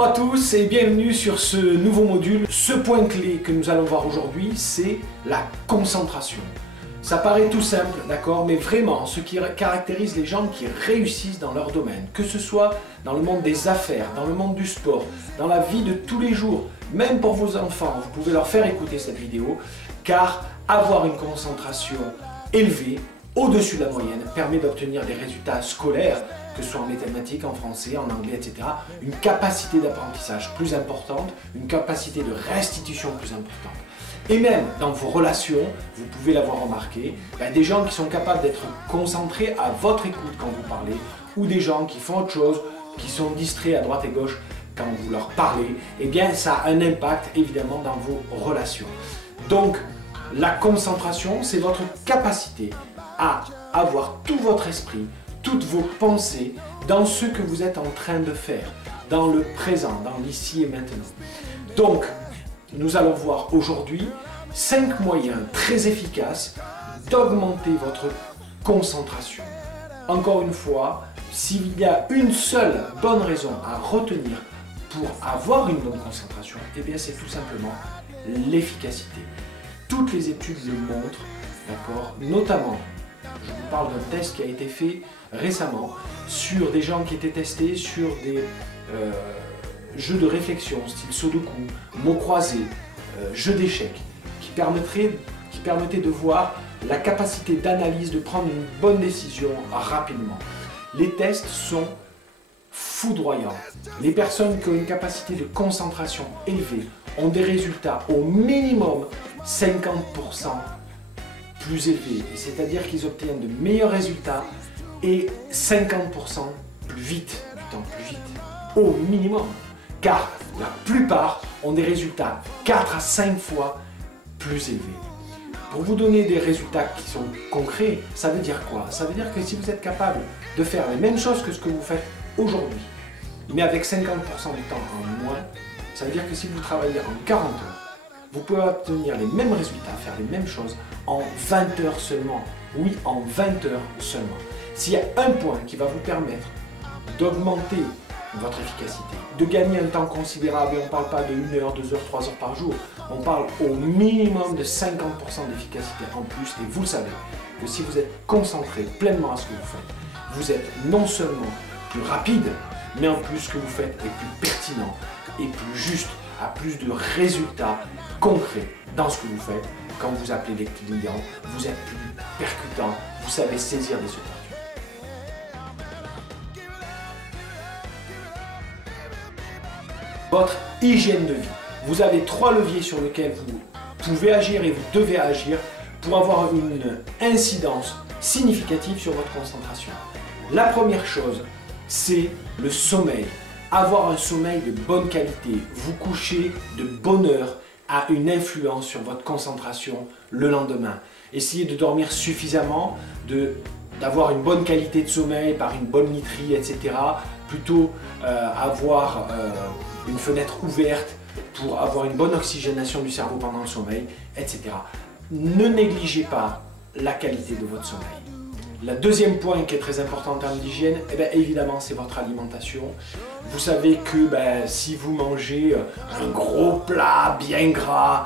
Bonjour à tous et bienvenue sur ce nouveau module. Ce point clé que nous allons voir aujourd'hui, c'est la concentration. Ça paraît tout simple, d'accord, mais vraiment, ce qui caractérise les gens qui réussissent dans leur domaine, que ce soit dans le monde des affaires, dans le monde du sport, dans la vie de tous les jours, même pour vos enfants, vous pouvez leur faire écouter cette vidéo, car avoir une concentration élevée, au-dessus de la moyenne, permet d'obtenir des résultats scolaires, que ce soit en mathématiques, en français, en anglais, etc. Une capacité d'apprentissage plus importante, une capacité de restitution plus importante. Et même dans vos relations, vous pouvez l'avoir remarqué, des gens qui sont capables d'être concentrés à votre écoute quand vous parlez, ou des gens qui font autre chose, qui sont distraits à droite et gauche quand vous leur parlez, eh bien ça a un impact évidemment dans vos relations. Donc la concentration, c'est votre capacité à avoir tout votre esprit, toutes vos pensées dans ce que vous êtes en train de faire, dans le présent, dans l'ici et maintenant. Donc, nous allons voir aujourd'hui 5 moyens très efficaces d'augmenter votre concentration. Encore une fois, s'il y a une seule bonne raison à retenir pour avoir une bonne concentration, eh bien c'est tout simplement l'efficacité. Toutes les études le montrent, d'accord, notamment, je vous parle d'un test qui a été fait récemment sur des gens qui étaient testés sur des jeux de réflexion, style Sudoku, mots croisés, jeux d'échecs, qui permettaient de voir la capacité d'analyse, de prendre une bonne décision rapidement. Les tests sont foudroyants. Les personnes qui ont une capacité de concentration élevée ont des résultats au minimum 50% plus élevés, c'est-à-dire qu'ils obtiennent de meilleurs résultats et 50% plus vite, du temps plus vite, au minimum, car la plupart ont des résultats 4 à 5 fois plus élevés. Pour vous donner des résultats qui sont concrets, ça veut dire quoi? Ça veut dire que si vous êtes capable de faire les mêmes choses que ce que vous faites aujourd'hui, mais avec 50% du temps en moins, ça veut dire que si vous travaillez en 40 heures, vous pouvez obtenir les mêmes résultats, faire les mêmes choses en 20 heures seulement. Oui, en 20 heures seulement. S'il y a un point qui va vous permettre d'augmenter votre efficacité, de gagner un temps considérable, et on ne parle pas de 1 heure, 2 heures, 3 heures par jour, on parle au minimum de 50% d'efficacité en plus, et vous le savez, que si vous êtes concentré pleinement à ce que vous faites, vous êtes non seulement plus rapide, mais en plus ce que vous faites est plus pertinent et plus juste, à plus de résultats concrets dans ce que vous faites. Quand vous appelez les clients, vous êtes plus percutant, vous savez saisir des opportunités. Votre hygiène de vie. Vous avez 3 leviers sur lesquels vous pouvez agir et vous devez agir pour avoir une incidence significative sur votre concentration. La première chose, c'est le sommeil. Avoir un sommeil de bonne qualité, vous coucher de bonne heure a une influence sur votre concentration le lendemain. Essayez de dormir suffisamment, d'avoir une bonne qualité de sommeil par une bonne literie, etc. Plutôt avoir une fenêtre ouverte pour avoir une bonne oxygénation du cerveau pendant le sommeil, etc. Ne négligez pas la qualité de votre sommeil. Le deuxième point qui est très important en termes d'hygiène, évidemment, c'est votre alimentation. Vous savez que si vous mangez un gros plat bien gras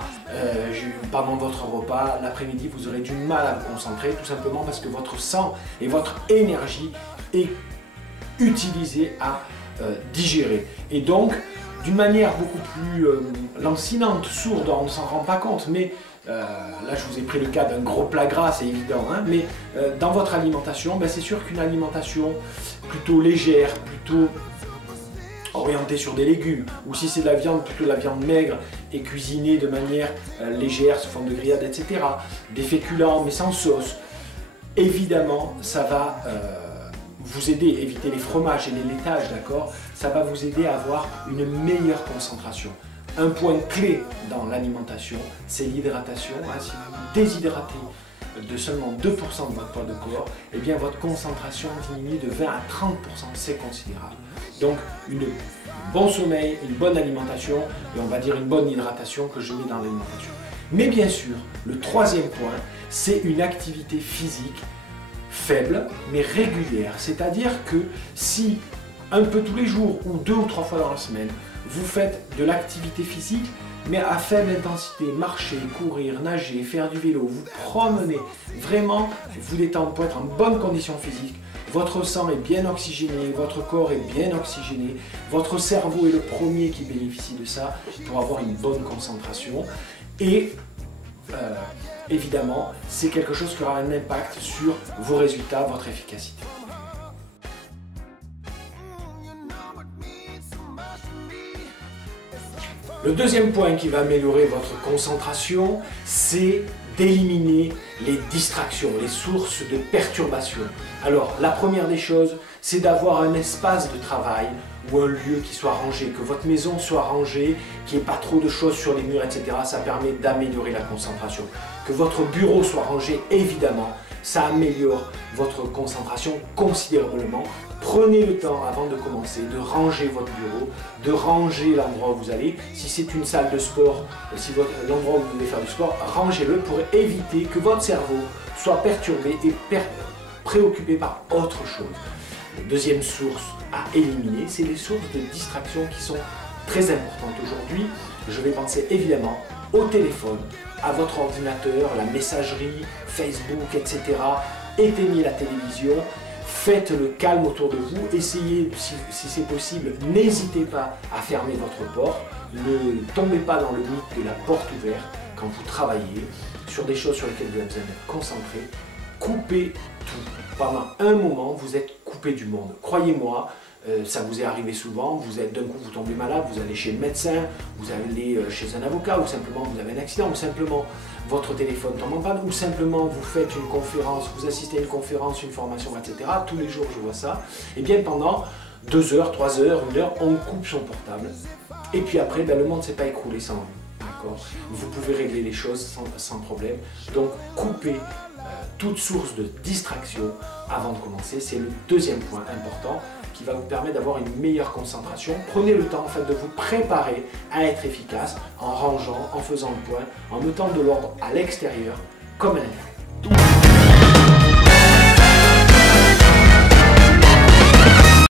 pendant votre repas, l'après-midi, vous aurez du mal à vous concentrer, tout simplement parce que votre sang et votre énergie est utilisée à digérer. Et donc, d'une manière beaucoup plus lancinante, sourde, on ne s'en rend pas compte, mais là je vous ai pris le cas d'un gros plat gras, c'est évident, hein, mais dans votre alimentation, c'est sûr qu'une alimentation plutôt légère, plutôt orientée sur des légumes, ou si c'est de la viande, plutôt de la viande maigre et cuisinée de manière légère, sous forme de grillade, etc. Des féculents mais sans sauce, évidemment ça va vous aider, éviter les fromages et les laitages, d'accord? Ça va vous aider à avoir une meilleure concentration. Un point clé dans l'alimentation, c'est l'hydratation. Si vous déshydratez de seulement 2% de votre poids de corps, eh bien votre concentration diminue de 20 à 30%, c'est considérable. Donc, un bon sommeil, une bonne alimentation et on va dire une bonne hydratation que je mets dans l'alimentation. Mais bien sûr, le troisième point, c'est une activité physique faible mais régulière. C'est-à-dire que si un peu tous les jours ou 2 ou 3 fois dans la semaine, vous faites de l'activité physique, mais à faible intensité, marcher, courir, nager, faire du vélo, vous promener, vraiment vous détendre pour être en bonne condition physique. Votre sang est bien oxygéné, votre corps est bien oxygéné, votre cerveau est le premier qui bénéficie de ça pour avoir une bonne concentration. Et évidemment, c'est quelque chose qui aura un impact sur vos résultats, votre efficacité. Le deuxième point qui va améliorer votre concentration, c'est d'éliminer les distractions, les sources de perturbation. Alors, la première des choses, c'est d'avoir un espace de travail ou un lieu qui soit rangé, que votre maison soit rangée, qu'il n'y ait pas trop de choses sur les murs, etc. Ça permet d'améliorer la concentration. Que votre bureau soit rangé, évidemment, ça améliore votre concentration considérablement. Prenez le temps avant de commencer de ranger votre bureau, de ranger l'endroit où vous allez. Si c'est une salle de sport, si l'endroit où vous voulez faire du sport, rangez-le pour éviter que votre cerveau soit perturbé et préoccupé par autre chose. La deuxième source à éliminer, c'est les sources de distraction qui sont très importantes aujourd'hui. Je vais penser évidemment au téléphone, à votre ordinateur, la messagerie, Facebook, etc. Éteignez la télévision. Faites le calme autour de vous, essayez, si c'est possible, n'hésitez pas à fermer votre porte, ne tombez pas dans le mythe de la porte ouverte quand vous travaillez sur des choses sur lesquelles vous avez besoin d'être concentré. Coupez tout. Pendant un moment, vous êtes coupé du monde. Croyez-moi, ça vous est arrivé souvent, d'un coup vous tombez malade, vous allez chez le médecin, vous allez chez un avocat, ou simplement vous avez un accident, ou simplement votre téléphone tombe en panne, ou simplement vous faites une conférence, vous assistez à une conférence, une formation, etc. Tous les jours je vois ça. Et bien pendant 2 heures, 3 heures, 1 heure, on coupe son portable. Et puis après, le monde ne s'est pas écroulé sans vous. Vous pouvez régler les choses sans problème. Donc coupez toute source de distraction avant de commencer. C'est le deuxième point important qui va vous permettre d'avoir une meilleure concentration. Prenez le temps en fait de vous préparer à être efficace en rangeant, en faisant le point, en mettant de l'ordre à l'extérieur comme à l'intérieur.